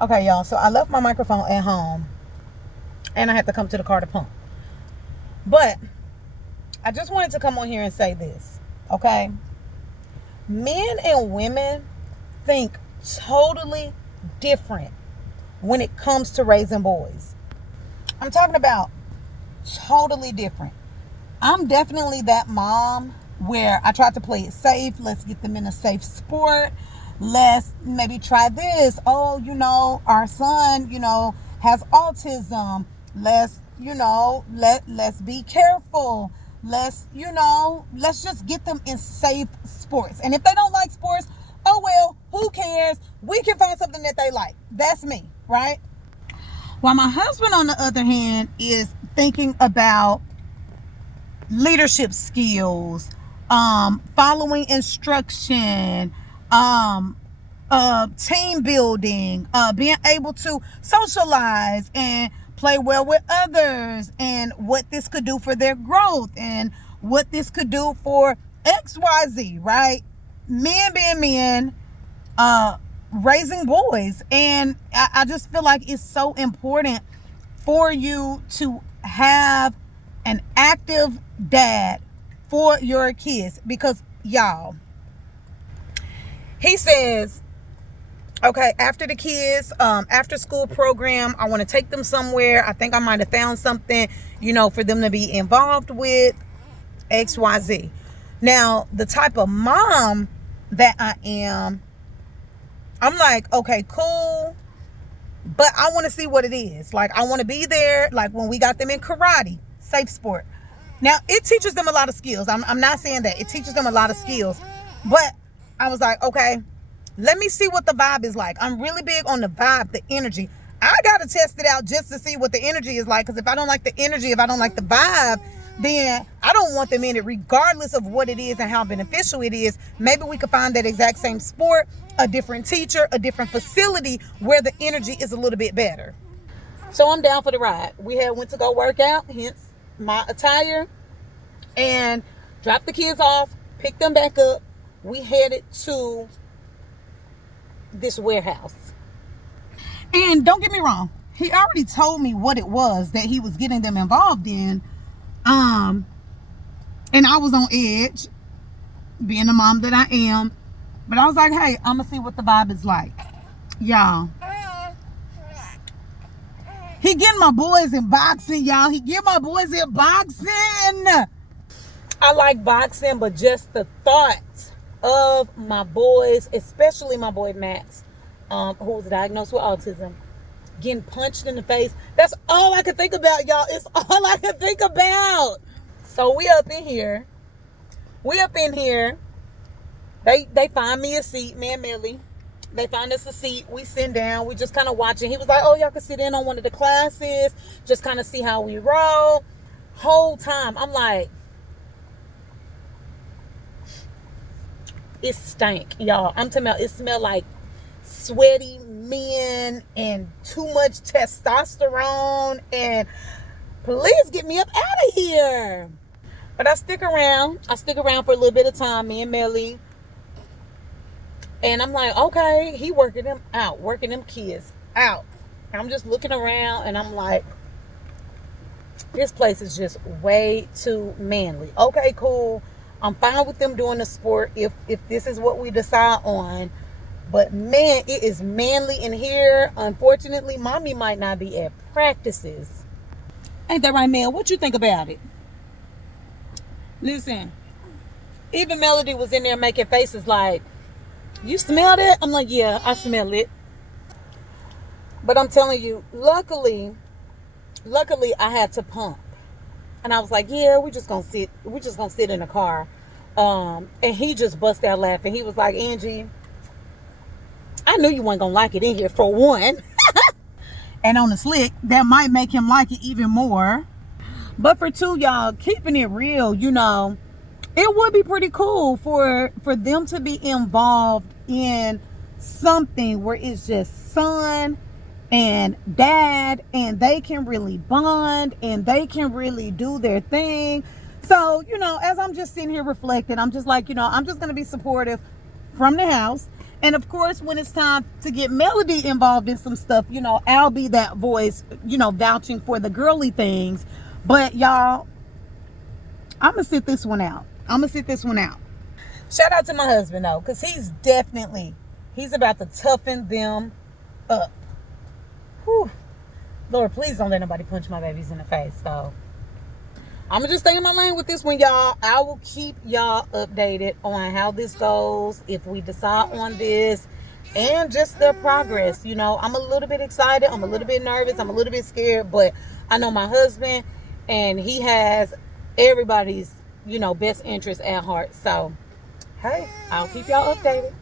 Okay, y'all. So I left my microphone at home, and I had to come to the car to pump. But I just wanted to come on here and say this. Okay, men and women think totally different when it comes to raising boys. I'm talking about totally different. I'm definitely that mom where I try to play it safe. Let's get them in a safe sport. Let's maybe try this. Oh, our son, has autism. Let's be careful. Let's just get them in safe sports. And if they don't like sports, oh well, who cares? We can find something that they like. That's me, right? While my husband, on the other hand, is thinking about leadership skills, following instruction, team building, being able to socialize and play well with others, and what this could do for their growth, and what this could do for XYZ, right? Men being men, raising boys. And I just feel like it's so important for you to have an active dad for your kids, because y'all, he says, okay, after the kids, after school program, I want to take them somewhere. I think I might have found something, for them to be involved with, XYZ. Now, the type of mom that I am, I'm like, okay, cool, but I want to see what it is. Like, I want to be there. Like when we got them in karate, safe sport. Now, it teaches them a lot of skills. I'm not saying that. It teaches them a lot of skills. But I was like, okay, let me see what the vibe is like. I'm really big on the vibe, the energy. I got to test it out just to see what the energy is like. Because if I don't like the energy, if I don't like the vibe, then I don't want them in it, regardless of what it is and how beneficial it is. Maybe we could find that exact same sport, a different teacher, a different facility where the energy is a little bit better. So I'm down for the ride. We went to go work out, hence my attire, and dropped the kids off, picked them back up. We headed to this warehouse. And don't get me wrong, he already told me what it was that he was getting them involved in. And I was on edge, being the mom that I am. But I was like, hey, I'm gonna see what the vibe is like. Y'all, he getting my boys in boxing, y'all. He get my boys in boxing. I like boxing, but just the thought of my boys, especially my boy Max, who was diagnosed with autism, getting punched in the face. That's all I could think about, y'all. It's all I could think about. So we up in here. They find me a seat, me and Millie. They find us a seat. We sit down. We just kind of watching. He was like, oh, y'all can sit in on one of the classes. Just kind of see how we roll. Whole time, I'm like, it stank, y'all. I'm talking about, it smelled like sweaty men and too much testosterone. And please get me up out of here. But I stick around for a little bit of time, me and Melly. And I'm like, okay, he working them out, working them kids out. And I'm just looking around and I'm like, this place is just way too manly. Okay, cool. I'm fine with them doing the sport if this is what we decide on. But man, it is manly in here. Unfortunately, mommy might not be at practices. Ain't that right, man? What you think about it? Listen, even Melody was in there making faces like, you smell that? I'm like, yeah, I smell it. But I'm telling you, luckily I had to pump. And I was like, yeah, we're just gonna sit in the car. And he just bust out laughing. He was like, Angie, I knew you weren't gonna like it in here, for one. And on the slick, that might make him like it even more. But for two, y'all, keeping it real, it would be pretty cool for them to be involved in something where it's just son and dad, and they can really bond and they can really do their thing. So, as I'm just sitting here reflecting, I'm just like, I'm just going to be supportive from the house. And of course, when it's time to get Melody involved in some stuff, I'll be that voice, vouching for the girly things. But y'all, I'm going to sit this one out. Shout out to my husband, though, because he's about to toughen them up. Whew. Lord, please don't let nobody punch my babies in the face. So I'm going to just stay in my lane with this one, y'all. I will keep y'all updated on how this goes, if we decide on this, and just their progress. I'm a little bit excited. I'm a little bit nervous. I'm a little bit scared. But I know my husband, and he has everybody's, best interest at heart. So, hey, I'll keep y'all updated.